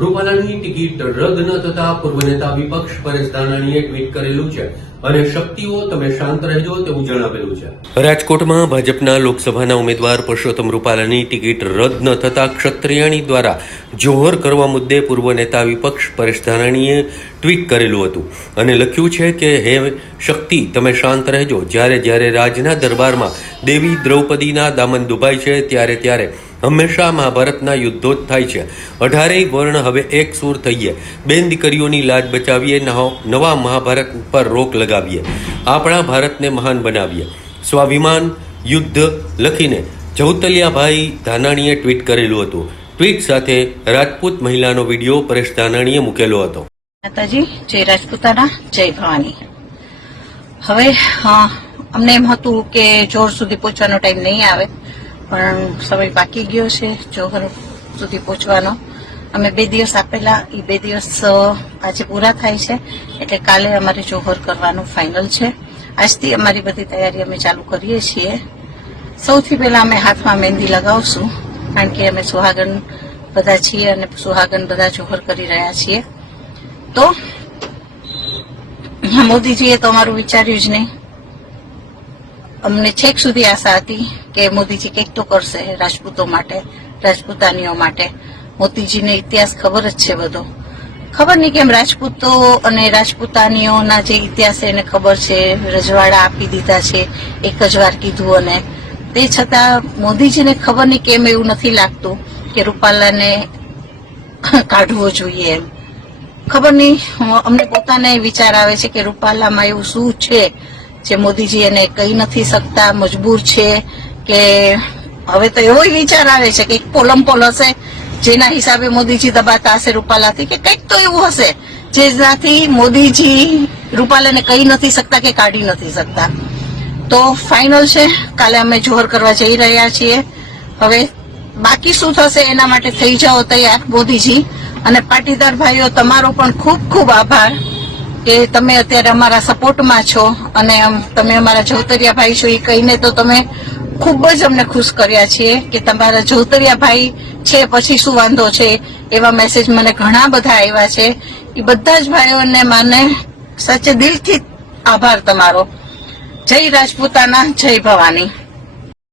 રૂપાલાની ticket રદ ન થતા પૂર્વ નેતા વિપક્ષ પરેશ ધાનાણીએ ટ્વીટ કરેલું છે અને શક્તિઓ તમે શાંત રહેજો તેવું જણાવેલું છે. રાજકોટમાં ભાજપના લોકસભાના ઉમેદવાર પરસોત્તમ રૂપાલાની ટિકિટ રદ ન થતા ક્ષત્રિયાણી દ્વારા જોહર કરવા મુદ્દે પૂર્વ નેતા વિપક્ષ પરેશ ધાનાણીએ ટ્વીટ કરેલું હતું અને લખ્યું છે કે હે શક્તિ તમે શાંત રહેજો. જ્યારે રાજના દરબારમાં દેવી દ્રૌપદીના દામન દુભાય છે ત્યારે હંમેશા મહાભારતના યુદ્ધો જ થાય છે. 18 વર્ણ હવે એક સૂર થઈએ, બેન દીકરીઓની લાજ બચાવીએ, નવા મહાભારત પર રોક લગાવીએ, આપણા ભારતને મહાન બનાવીએ. સ્વાભિમાન યુદ્ધ લખીને જૌતલિયાભાઈ ધાનાણીએ ટ્વીટ કરેલું હતું. ટ્વીટ સાથે રાજપૂત મહિલાનો વિડીયો પરેશ ધાનાણીએ મૂકેલો હતો. માતાજી, જય રાજપૂતાના, જય ભવાની. હવે અમને એમ હતું કે જોર સુધી પહોંચવાનો ટાઈમ નહીં આવે, પણ સમય બાકી ગયો છે જોહર સુધી પહોંચવાનો. અમે 2 દિવસ આપેલા, એ 2 દિવસ આજે પૂરા થાય છે, એટલે કાલે અમારે જોહર કરવાનું ફાઇનલ છે. આજથી અમારી બધી તૈયારી અમે ચાલુ કરીએ છીએ. સૌથી પહેલા અમે હાથમાં મહેંદી લગાવશું, કારણ કે અમે સુહાગન બધા છીએ અને સુહાગન બધા જોહર કરી રહ્યા છીએ. તો મોદીજીએ તો અમારું વિચાર્યું જ નહીં. અમને છેક સુધી આશા હતી કે મોદીજી કંઈક તો કરશે રાજપૂતો માટે, રાજપૂતાનીઓ માટે. મોદીજીને ઇતિહાસ ખબર જ છે બધો. ખબર નહીં કેમ રાજપૂતો અને રાજપૂતાનીઓના જે ઇતિહાસ એને ખબર છે, રજવાડા આપી દીધા છે, એક જ વાર કીધું, અને તે છતાં મોદીજીને ખબર નહીં કેમ એવું નથી લાગતું કે રૂપાલાને કાઢવો જોઈએ એમ. ખબર નહીં, અમને પોતાને વિચાર આવે છે કે રૂપાલામાં એવું શું છે જે મોદીજી એને કહી નથી શકતા, મજબૂર છે, કે હવે તો એવો વિચાર આવે છે કે એક પોલમપોલ હશે જેના હિસાબે મોદીજી દબાતા હશે રૂપાલાથી, કે કંઈક તો એવું હશે જેનાથી મોદીજી રૂપાલાને કહી નથી શકતા કે કાઢી નથી શકતા. તો ફાઇનલ છે, કાલે અમે જોહર કરવા જઈ રહ્યા છીએ. હવે બાકી શું થશે એના માટે થઈ જાઓ તૈયાર મોદીજી. અને પાટીદાર ભાઈઓ, તમારો પણ ખૂબ ખૂબ આભાર કે તમે અત્યારે અમારા સપોર્ટમાં છો, અને તમે અમારા જૌતરિયા ભાઈ છો એ કહીને તો તમે ખૂબ જ અમને ખુશ કર્યા છીએ કે તમારા જૌતરિયા ભાઈ છે પછી શું વાંધો છે. એવા મેસેજ મને ઘણા બધા આવ્યા છે. એ બધા જ ભાઈઓને મને સાચે દિલથી આભાર તમારો. જય રાજપૂતાના, જય ભવાની.